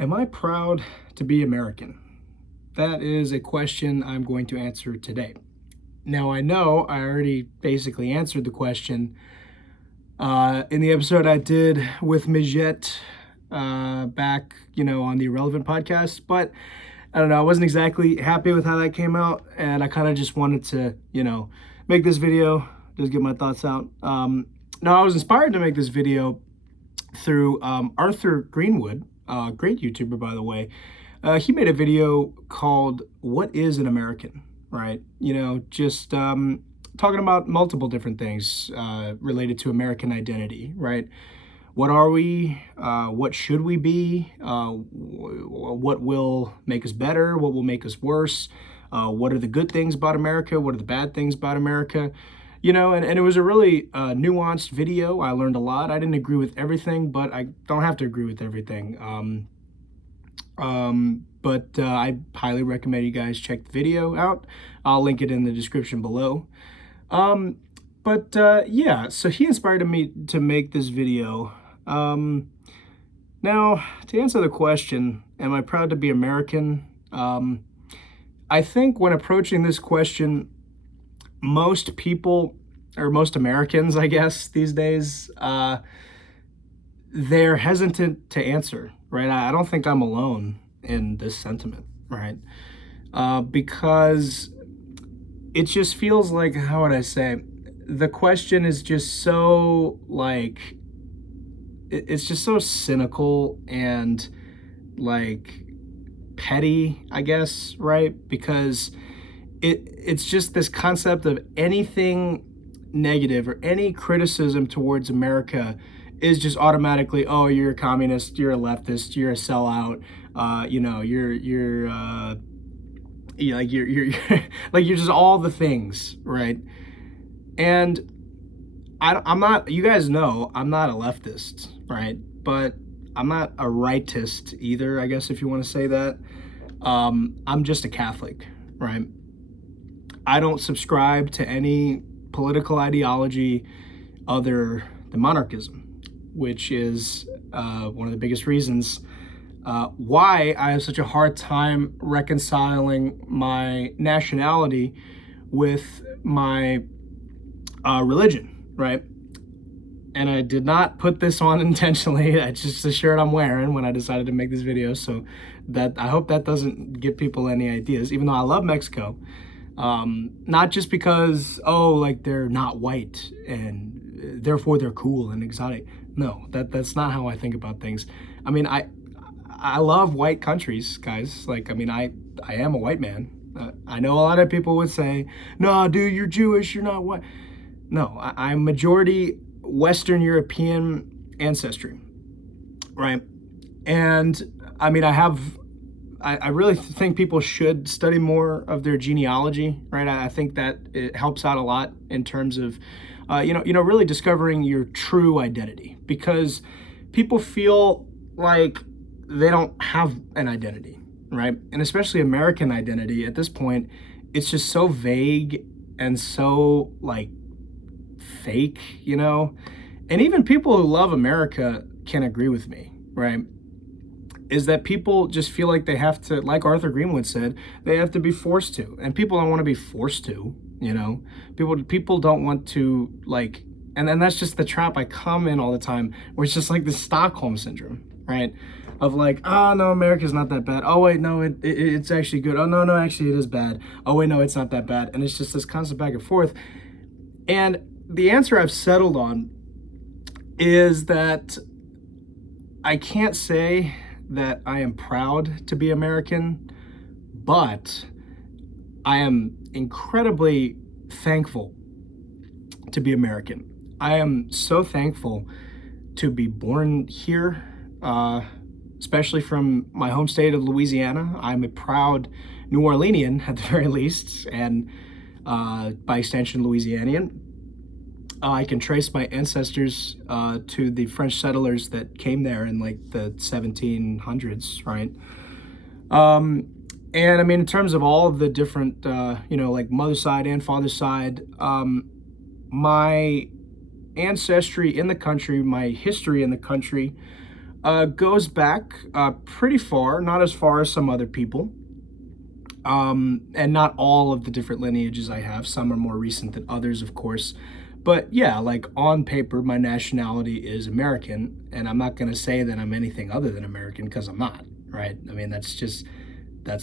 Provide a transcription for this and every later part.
Am I proud to be American? That is a question I'm going to answer today. Now, I know I already basically answered the question in the episode I did with Mijette back, on the Irrelevant podcast, but I don't know, I wasn't exactly happy with how that came out, and I kind of just wanted to, make this video, just get my thoughts out. Now, I was inspired to make this video through Arthur Greenwood, great YouTuber, by the way. He made a video called What is an American? Right? Just talking about multiple different things related to American identity, right? What are we? What should we be? What will make us better? What will make us worse? What are the good things about America? What are the bad things about America? And it was a really nuanced video. I learned a lot. I didn't agree with everything, but I don't have to agree with everything. But I highly recommend you guys check the video out. I'll link it in the description below. Yeah, so he inspired me to make this video. Now, to answer the question, am I proud to be American? I think when approaching this question, most people, or most Americans, I guess, these days, they're hesitant to answer, right? I don't think I'm alone in this sentiment, right? Because it just feels like, how would I say, the question is just so, like, it's just so cynical and, like, petty, I guess, right? Because it's just this concept of anything negative or any criticism towards America is just automatically, oh, you're a communist, you're a leftist, you're a sellout, you're like you're just all the things, right? And I'm not. You guys know I'm not a leftist, right? But I'm not a rightist either, I guess, if you want to say that. I'm just a Catholic, right? I don't subscribe to any political ideology other than monarchism, which is one of the biggest reasons why I have such a hard time reconciling my nationality with my religion, right? And I did not put this on intentionally. It's just a shirt I'm wearing when I decided to make this video. So that I hope that doesn't give people any ideas, even though I love Mexico. Not just because, oh, like they're not white and therefore they're cool and exotic. No, that's not how I think about things. I mean, I love white countries, guys. Like, I mean, I am a white man. I know a lot of people would say, no, dude, you're Jewish, you're not white. No, I'm majority Western European ancestry, right? And I mean, I really think people should study more of their genealogy, right? I think that it helps out a lot in terms of, really discovering your true identity, because people feel like they don't have an identity, right? And especially American identity at this point, it's just so vague and so like fake, And even people who love America can agree with me, right? Is that people just feel like they have to, like Arthur Greenwood said, they have to be forced to. And people don't want to be forced to, People don't want to, like, and then that's just the trap I come in all the time, where it's just like the Stockholm syndrome, right? Of like, oh no, America's not that bad. Oh wait, no, it's actually good. Oh no, actually it is bad. Oh wait, no, it's not that bad. And it's just this constant back and forth. And the answer I've settled on is that I can't say that I am proud to be American, but I am incredibly thankful to be American. I am so thankful to be born here, especially from my home state of Louisiana. I'm a proud New Orleanian at the very least, and by extension, Louisianian. I can trace my ancestors to the French settlers that came there in like the 1700s, right? And I mean, in terms of all of the different, like mother's side and father's side, my ancestry in the country, my history in the country, goes back pretty far, not as far as some other people. And not all of the different lineages I have. Some are more recent than others, of course. But yeah, like on paper, my nationality is American, and I'm not going to say that I'm anything other than American because I'm not, right? I mean, that's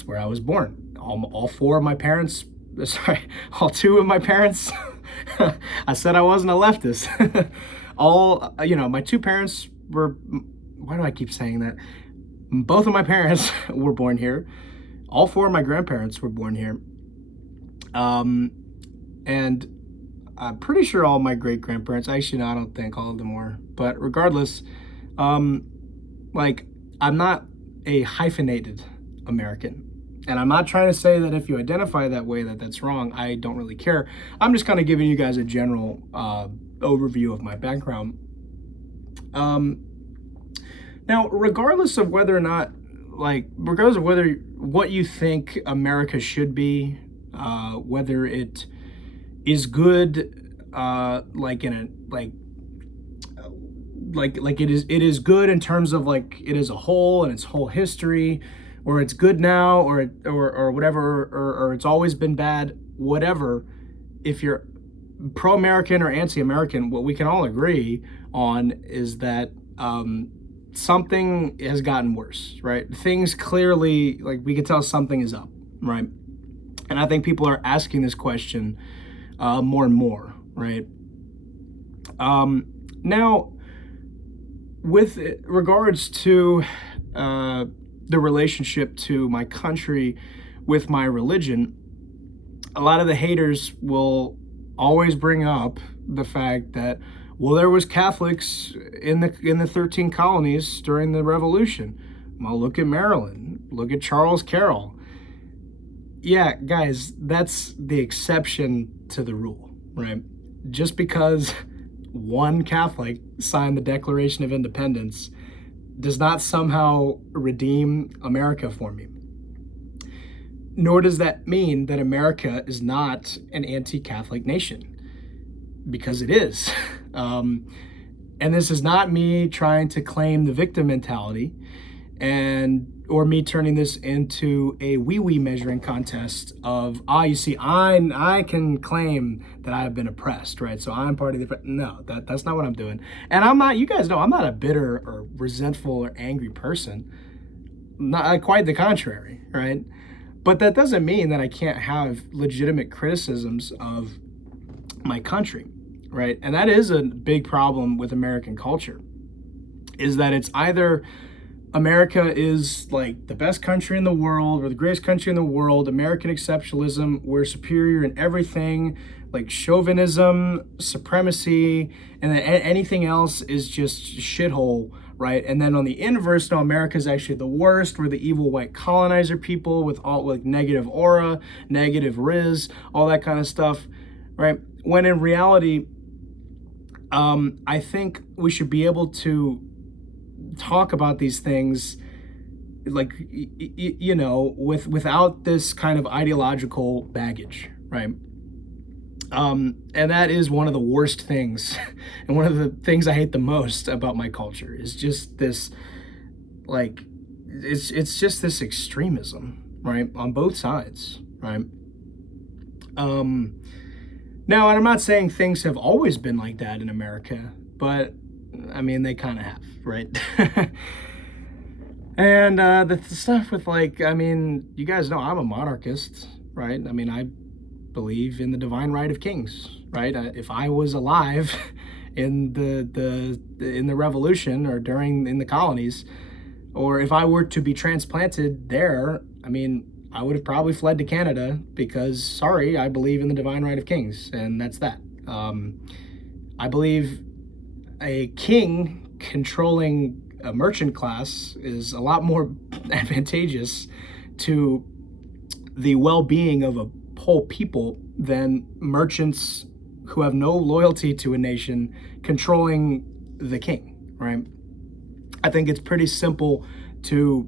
where I was born. All four of my parents, sorry, all two of my parents, I said I wasn't a leftist. My two parents were, why do I keep saying that? Both of my parents were born here. All four of my grandparents were born here. And I'm pretty sure all my great grandparents, actually, no, I don't think all of them were. But regardless, like, I'm not a hyphenated American. And I'm not trying to say that if you identify that way that that's wrong. I don't really care. I'm just kind of giving you guys a general overview of my background. Now, regardless of whether or not, regardless of what you think America should be, whether it is good, it is good in terms of like it as a whole and its whole history, or it's good now, or whatever, or it's always been bad, whatever. If you're pro-American or anti-American, what we can all agree on is that something has gotten worse, right? Things clearly, like we can tell something is up, right? And I think people are asking this question more and more, right? Now, with regards to the relationship to my country with my religion, a lot of the haters will always bring up the fact that, well, there was Catholics in the 13 colonies during the Revolution. Well, look at Maryland. Look at Charles Carroll. Yeah, guys, that's the exception to the rule, right? Just because one Catholic signed the Declaration of Independence does not somehow redeem America for me. Nor does that mean that America is not an anti-Catholic nation, because it is. And this is not me trying to claim the victim mentality or me turning this into a wee measuring contest of, you see, I can claim that I've been oppressed, right? So I'm part of the, no, that's not what I'm doing. And I'm not, you guys know, I'm not a bitter or resentful or angry person. Not quite the contrary, right? But that doesn't mean that I can't have legitimate criticisms of my country, right? And that is a big problem with American culture, is that it's either America is like the best country in the world or the greatest country in the world, American exceptionalism, we're superior in everything, like chauvinism, supremacy, and then anything else is just shithole, right? And then on the inverse, no, America is actually the worst. We're the evil white colonizer people with all like negative aura, negative riz, all that kind of stuff, right? When in reality, I think we should be able to talk about these things, like, without this kind of ideological baggage, right? And that is one of the worst things, and one of the things I hate the most about my culture is just this, like, it's just this extremism, right, on both sides, right? Now, and I'm not saying things have always been like that in America, but I mean, they kind of have, right? And the stuff with, like, I mean, you guys know I'm a monarchist, right? I mean, I believe in the divine right of kings, right? If I was alive in the Revolution or in the colonies, or if I were to be transplanted there, I mean, I would have probably fled to Canada because, sorry, I believe in the divine right of kings, and that's that. I believe a king controlling a merchant class is a lot more advantageous to the well-being of a whole people than merchants who have no loyalty to a nation controlling the king, right? I think it's pretty simple to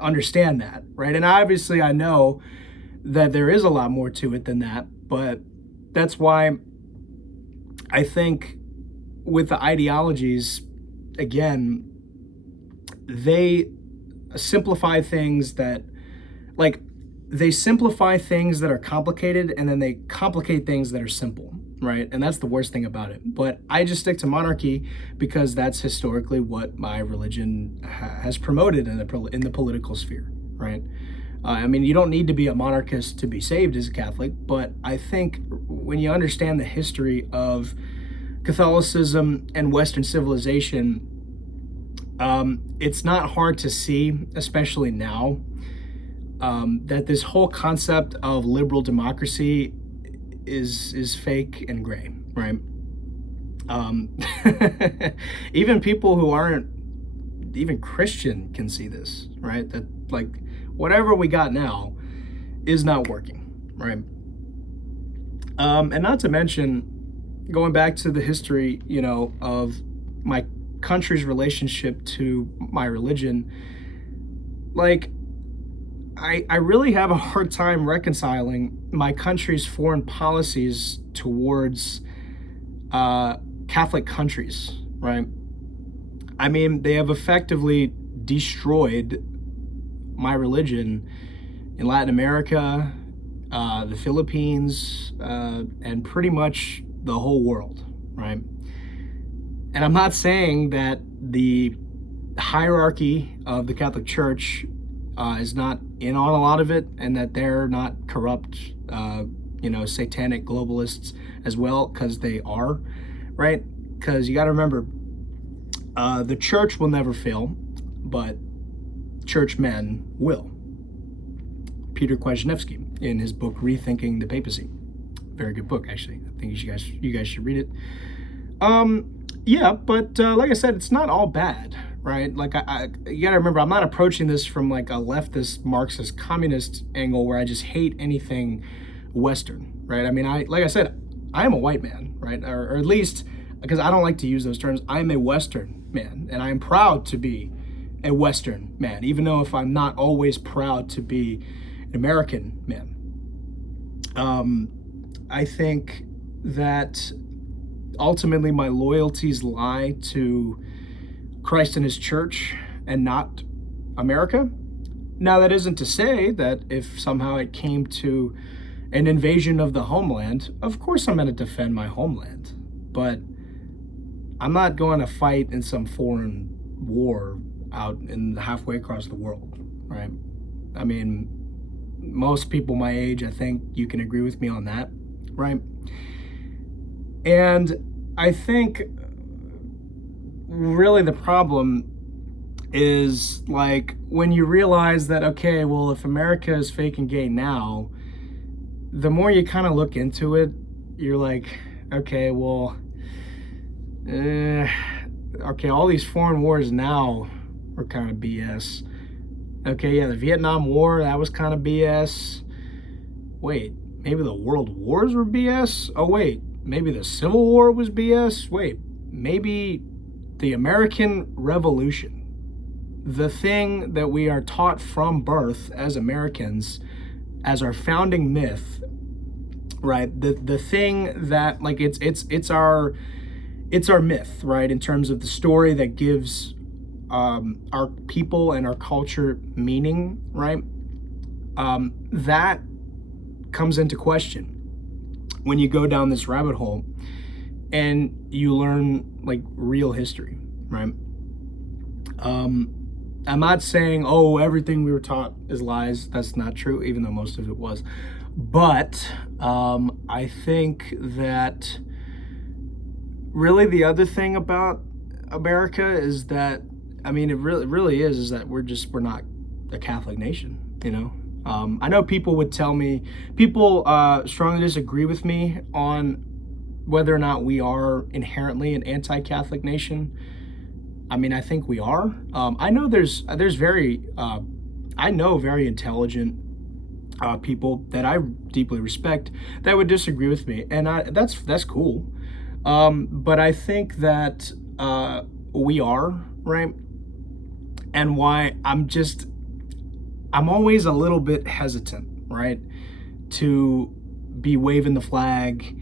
understand that, right? And obviously I know that there is a lot more to it than that, but that's why I think with the ideologies, again, they simplify things that, like, they simplify things that are complicated, and then they complicate things that are simple, right? And that's the worst thing about it. But I just stick to monarchy because that's historically what my religion has promoted in the political sphere, right? I mean, you don't need to be a monarchist to be saved as a Catholic, but I think when you understand the history of Catholicism and Western civilization, it's not hard to see, especially now, that this whole concept of liberal democracy is fake and gray, right? Even people who aren't even Christian can see this, right? That, like, whatever we got now is not working, right? And not to mention, going back to the history, of my country's relationship to my religion, like, I really have a hard time reconciling my country's foreign policies towards Catholic countries, right? I mean, they have effectively destroyed my religion in Latin America, the Philippines, and pretty much the whole world, right? And I'm not saying that the hierarchy of the Catholic Church is not in on a lot of it, and that they're not corrupt, satanic globalists as well, because they are, right? Because you got to remember, the church will never fail, but churchmen will. Peter Kwasniewski, in his book Rethinking the Papacy, very good book, actually. I think you guys should read it. Yeah, but like I said, it's not all bad, right? Like, you gotta remember, I'm not approaching this from like a leftist, Marxist, communist angle where I just hate anything Western, right? I mean, like I said, I am a white man, right? Or at least, because I don't like to use those terms, I am a Western man, and I am proud to be a Western man, even though if I'm not always proud to be an American man. I think that ultimately my loyalties lie to Christ and his church and not America. Now, that isn't to say that if somehow it came to an invasion of the homeland, of course I'm going to defend my homeland, but I'm not going to fight in some foreign war out in halfway across the world, right? I mean, most people my age, I think you can agree with me on that, right? And I think really the problem is, like, when you realize that, okay, well, if America is fake and gay now, the more you kind of look into it, you're like, okay, well, okay, all these foreign wars now are kind of BS. Okay, yeah, the Vietnam War, that was kind of BS. Wait, maybe the world wars were BS? Oh, wait, maybe the Civil War was BS? Wait, maybe the American Revolution, the thing that we are taught from birth as Americans, as our founding myth, right? The thing that, like, it's our myth, right? In terms of the story that gives our people and our culture meaning, right? That comes into question when you go down this rabbit hole and you learn, like, real history, right? I'm not saying, oh, everything we were taught is lies. That's not true, even though most of it was. But I think that really the other thing about America is that, I mean, it really is that we're not a Catholic nation, you know? I know people would tell me, people strongly disagree with me on whether or not we are inherently an anti-Catholic nation. I mean, I think we are. I know there's very intelligent people that I deeply respect that would disagree with me, and that's cool. But I think that we are, right? And why I'm always a little bit hesitant, right, to be waving the flag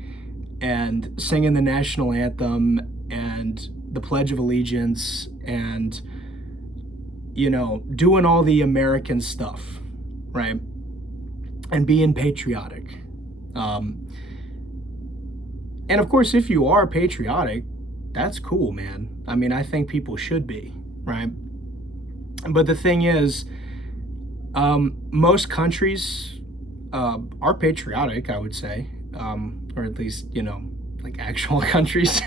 and singing the national anthem and the Pledge of Allegiance and doing all the American stuff, right? And being patriotic. And of course, if you are patriotic, that's cool, man. I mean, I think people should be, right? But the thing is, most countries are patriotic, I would say, or at least, like actual countries.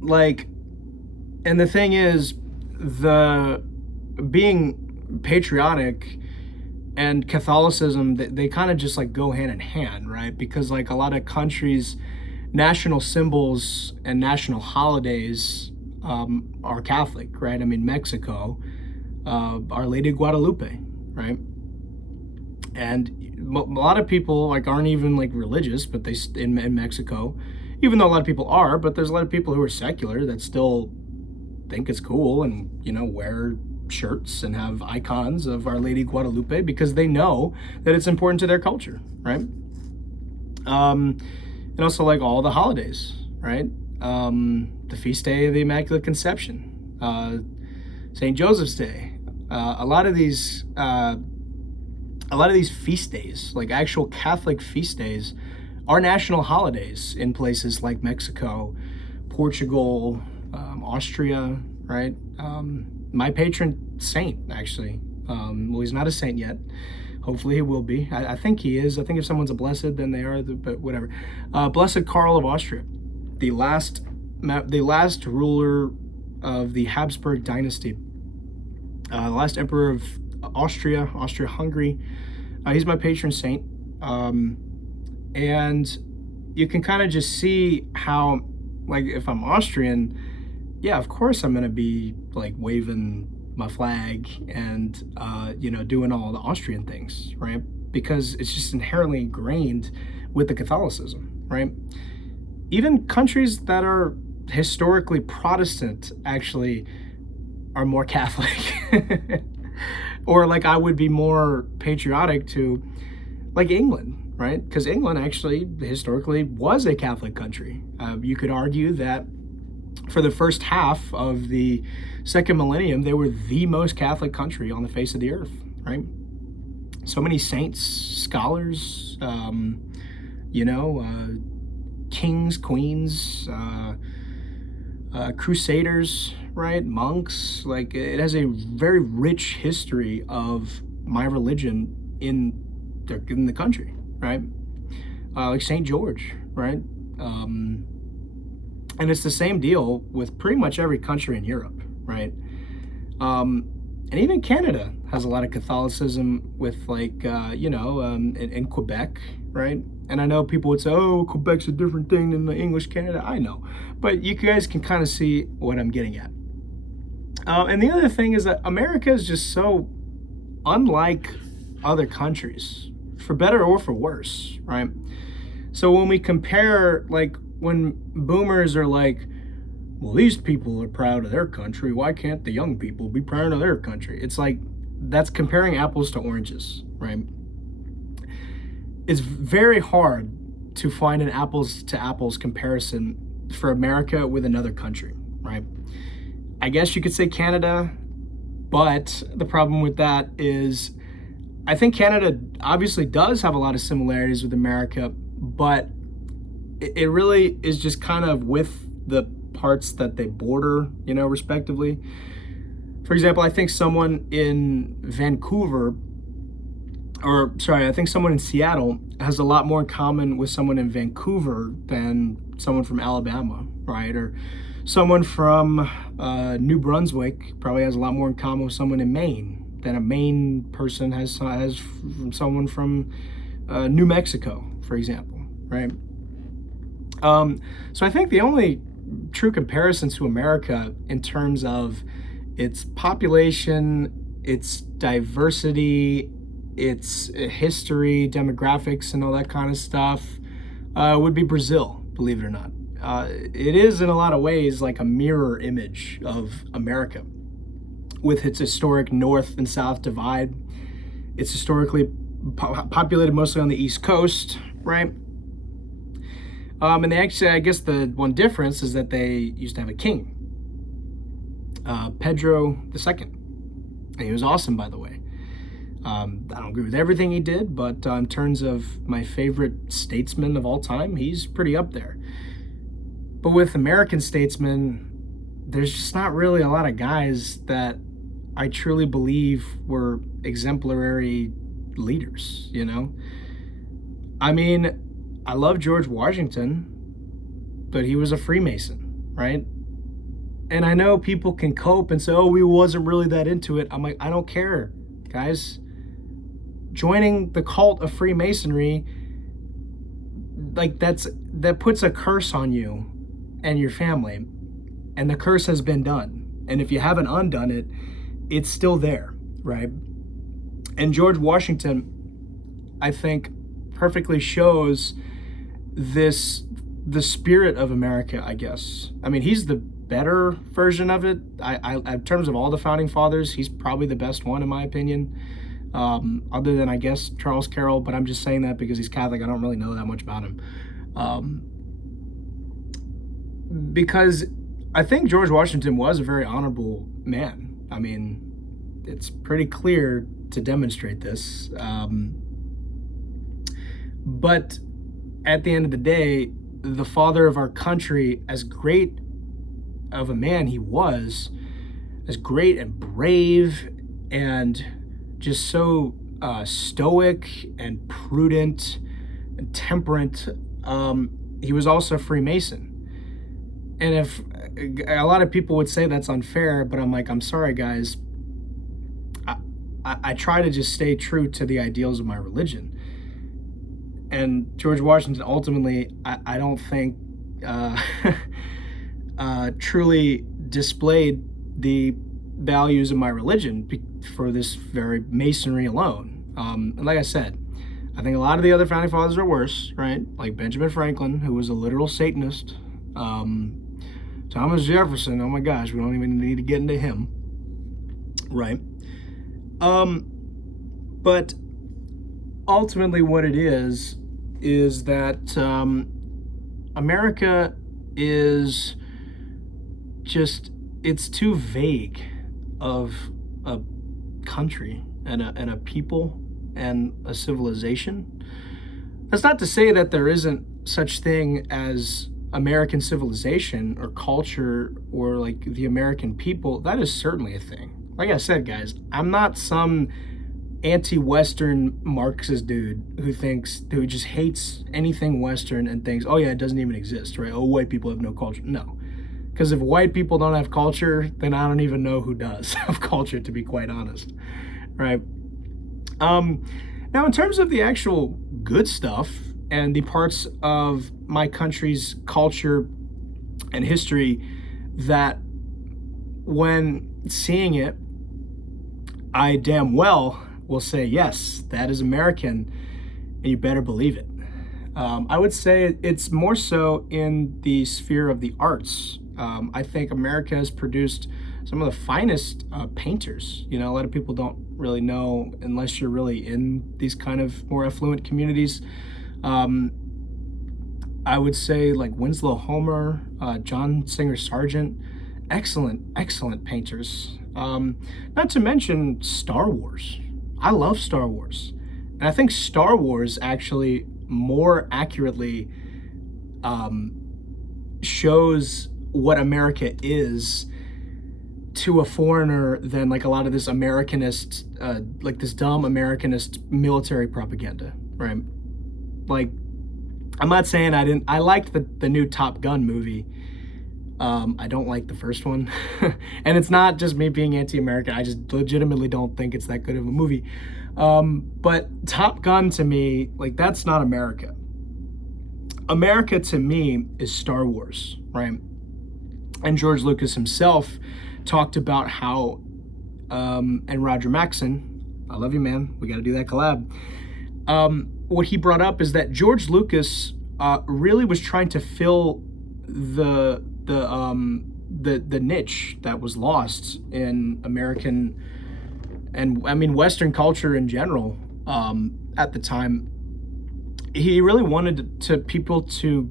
Like, and the thing is, the being patriotic and Catholicism, they kind of just like go hand in hand, right? Because like a lot of countries, national symbols and national holidays are Catholic, right? I mean, Mexico, Our Lady of Guadalupe, right? And a lot of people like aren't even like religious, but they in Mexico, even though a lot of people are, but there's a lot of people who are secular that still think it's cool and wear shirts and have icons of Our Lady Guadalupe because they know that it's important to their culture, right? And also like all the holidays, right? The feast day of the Immaculate Conception, St. Joseph's Day, a lot of these feast days, like actual Catholic feast days, are national holidays in places like Mexico, Portugal, Austria, right? My patron saint, actually. Well, he's not a saint yet. Hopefully he will be. I think he is. I think if someone's a blessed, then they are, but whatever. Blessed Karl of Austria, the last ruler of the Habsburg dynasty, the last emperor of Austria-Hungary. He's my patron saint. And you can kind of just see how, like, if I'm Austrian, yeah, of course I'm gonna be like waving my flag and doing all the Austrian things, right? Because it's just inherently ingrained with the Catholicism, right? Even countries that are historically Protestant actually are more Catholic. Or like I would be more patriotic to like England, right? Because England actually historically was a Catholic country. You could argue that for the first half of the second millennium, they were the most Catholic country on the face of the earth, right? So many saints, scholars, kings, queens, crusaders, right? Monks. Like, it has a very rich history of my religion in the country, right? Like St. George, right? And it's the same deal with pretty much every country in Europe, right? And even Canada has a lot of Catholicism with like, in Quebec, right? And I know people would say, oh, Quebec's a different thing than the English Canada. I know, but you guys can kind of see what I'm getting at. And the other thing is that America is just so unlike other countries, for better or for worse, right? So when we compare, like, when boomers are like, well, these people are proud of their country, why can't the young people be proud of their country? It's like, that's comparing apples to oranges, right? It's very hard to find an apples to apples comparison for America with another country, right? I guess you could say Canada, but the problem with that is I think Canada obviously does have a lot of similarities with America, but it really is just kind of with the parts that they border, respectively. For example, I think someone in someone in Seattle has a lot more in common with someone in Vancouver than someone from Alabama, right? Or someone from New Brunswick probably has a lot more in common with someone in Maine than a Maine person has from someone from New Mexico, for example, right? So I think the only true comparison to America in terms of its population, its diversity, its history, demographics, and all that kind of stuff would be Brazil, believe it or not. It is in a lot of ways like a mirror image of America with its historic north and south divide. It's historically populated mostly on the East Coast, right? And they actually, I guess the one difference is that they used to have a king. Pedro II. And he was awesome, by the way. I don't agree with everything he did, but in terms of my favorite statesman of all time, he's pretty up there. But with American statesmen, there's just not really a lot of guys that I truly believe were exemplary leaders, you know? I mean, I love George Washington, but he was a Freemason, right? And I know people can cope and say, oh, we wasn't really that into it. I'm like, I don't care, guys. Joining the cult of Freemasonry, like that puts a curse on you and your family. And the curse has been done. And if you haven't undone it, it's still there, right? And George Washington, I think, perfectly shows the spirit of America, I guess. I mean, he's the better version of it. In terms of all the founding fathers, he's probably the best one in my opinion. Other than, I guess, Charles Carroll, but I'm just saying that because he's Catholic. I don't really know that much about him. Because I think George Washington was a very honorable man. I mean, it's pretty clear to demonstrate this. But at the end of the day, the father of our country, as great of a man he was, as great and brave and just so stoic and prudent and temperate, he was also a Freemason. And if a lot of people would say that's unfair, but I'm like, I'm sorry, guys. I try to just stay true to the ideals of my religion. And George Washington ultimately, I don't think truly displayed the values of my religion for this very masonry alone. And like I said, I think a lot of the other founding fathers are worse, right? Like Benjamin Franklin, who was a literal Satanist. Thomas Jefferson, oh my gosh, we don't even need to get into him, right? But ultimately what it is that America is just, it's too vague of a country and a people and a civilization. That's not to say that there isn't such thing as American civilization or culture or like the American people. That is certainly a thing. Like I said, guys, I'm not some anti-Western Marxist dude who just hates anything Western and thinks, oh yeah, it doesn't even exist, right? Oh, white people have no culture. No. Because if white people don't have culture, then I don't even know who does have culture, to be quite honest, right? Now, in terms of the actual good stuff and the parts of my country's culture and history that when seeing it, I damn well will say, yes, that is American, and you better believe it. I would say it's more so in the sphere of the arts. I think America has produced some of the finest painters. You know, a lot of people don't really know unless you're really in these kind of more affluent communities. I would say like Winslow Homer, John Singer Sargent, excellent painters. Not to mention Star Wars. I love Star Wars. And I think Star Wars actually more accurately shows what America is to a foreigner than like a lot of this Americanist, like this dumb Americanist military propaganda, right? Like, I'm not saying I liked the new Top Gun movie. I don't like the first one. And it's not just me being anti-American. I just legitimately don't think it's that good of a movie. But Top Gun to me, like, that's not America. America to me is Star Wars, right? And George Lucas himself talked about how, and Roger Maxson, I love you, man. We got to do that collab. What he brought up is that George Lucas really was trying to fill the niche that was lost in American and I mean Western culture in general at the time. He really wanted people to,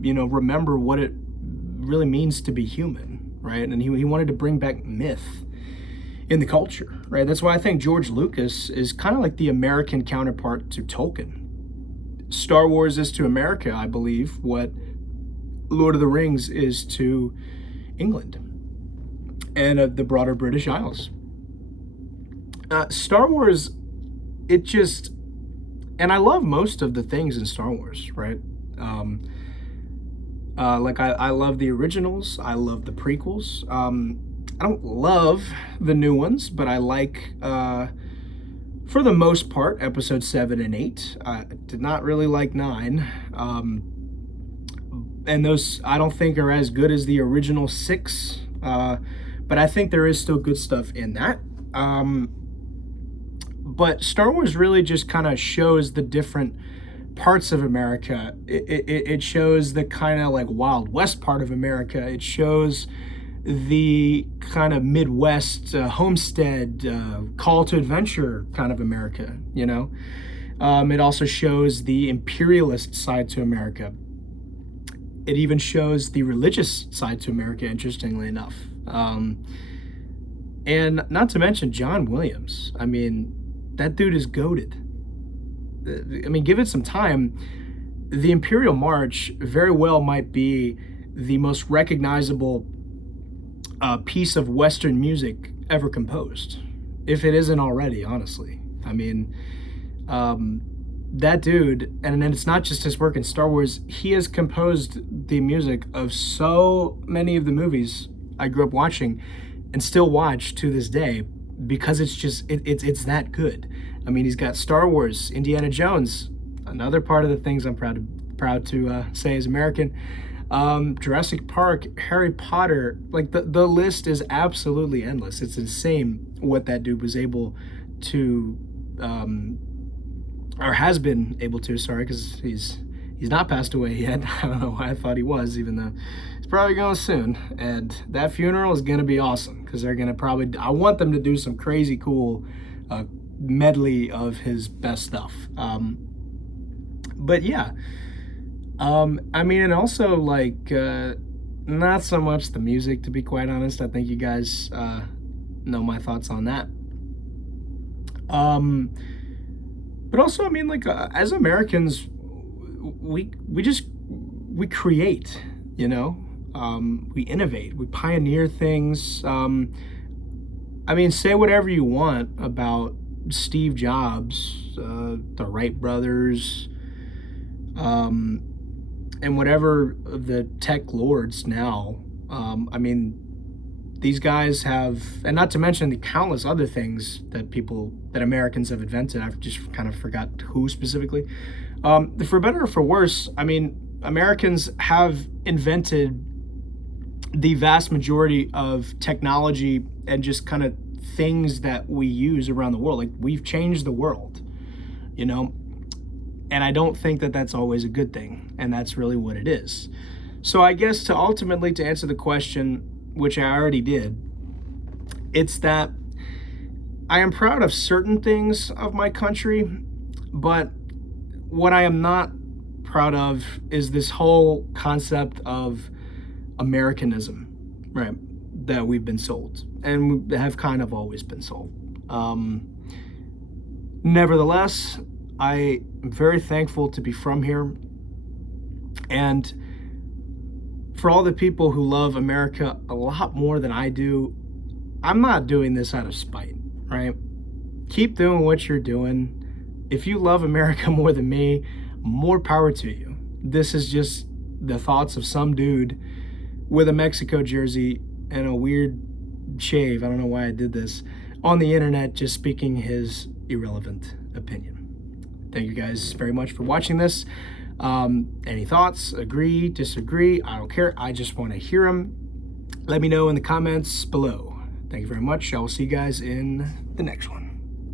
you know, remember what it really means to be human, right? And he wanted to bring back myth in the culture, right? That's why I think George Lucas is kind of like the American counterpart to Tolkien. Star Wars is to America, I believe, what Lord of the Rings is to England and the broader British Isles. Star Wars, it just, and I love most of the things in Star Wars, right? Like I love the originals. I love the prequels. I don't love the new ones, but I like, for the most part, episode 7 and 8. I did not really like 9. And those I don't think are as good as the original 6. But I think there is still good stuff in that. But Star Wars really just kind of shows the different parts of America. It shows the kind of like Wild West part of America. It shows the kind of Midwest homestead, call to adventure kind of America, you know? It also shows the imperialist side to America. It even shows the religious side to America, interestingly enough. And not to mention John Williams. I mean, that dude is goated. I mean, give it some time. The Imperial March very well might be the most recognizable piece of Western music ever composed, if it isn't already, honestly. I mean, that dude, and it's not just his work in Star Wars, he has composed the music of so many of the movies I grew up watching and still watch to this day, because it's just, it's that good. I mean, he's got Star Wars, Indiana Jones, another part of the things I'm proud to say as American, Jurassic Park, Harry Potter, like the list is absolutely endless. It's insane what that dude was able to, or has been able to, sorry, because he's not passed away yet. I don't know why I thought he was, even though he's probably going soon. And that funeral is going to be awesome, because they're going to probably, I want them to do some crazy cool medley of his best stuff. But yeah, I mean, and also like, not so much the music, to be quite honest. I think you guys know my thoughts on that. But also, I mean, like, as Americans, we create, you know, we innovate, we pioneer things. I mean, say whatever you want about Steve Jobs, the Wright brothers, and whatever the tech lords now. I mean, these guys have, and not to mention the countless other things that Americans have invented. I've just kind of forgot who specifically. For better or for worse, I mean, Americans have invented the vast majority of technology and just kind of things that we use around the world. Like, we've changed the world, you know? And I don't think that that's always a good thing. And that's really what it is. So I guess to answer the question, which I already did, it's that I am proud of certain things of my country, but what I am not proud of is this whole concept of Americanism, right, that we've been sold and have kind of always been sold. Nevertheless, I am very thankful to be from here, and for all the people who love America a lot more than I do, I'm not doing this out of spite, right? Keep doing what you're doing. If you love America more than me, more power to you. This is just the thoughts of some dude with a Mexico jersey and a weird shave, I don't know why I did this, on the internet, just speaking his irrelevant opinion. Thank you guys very much for watching this. Any thoughts? Agree? Disagree? I don't care. I just want to hear them. Let me know in the comments below. Thank you very much. I will see you guys in the next one.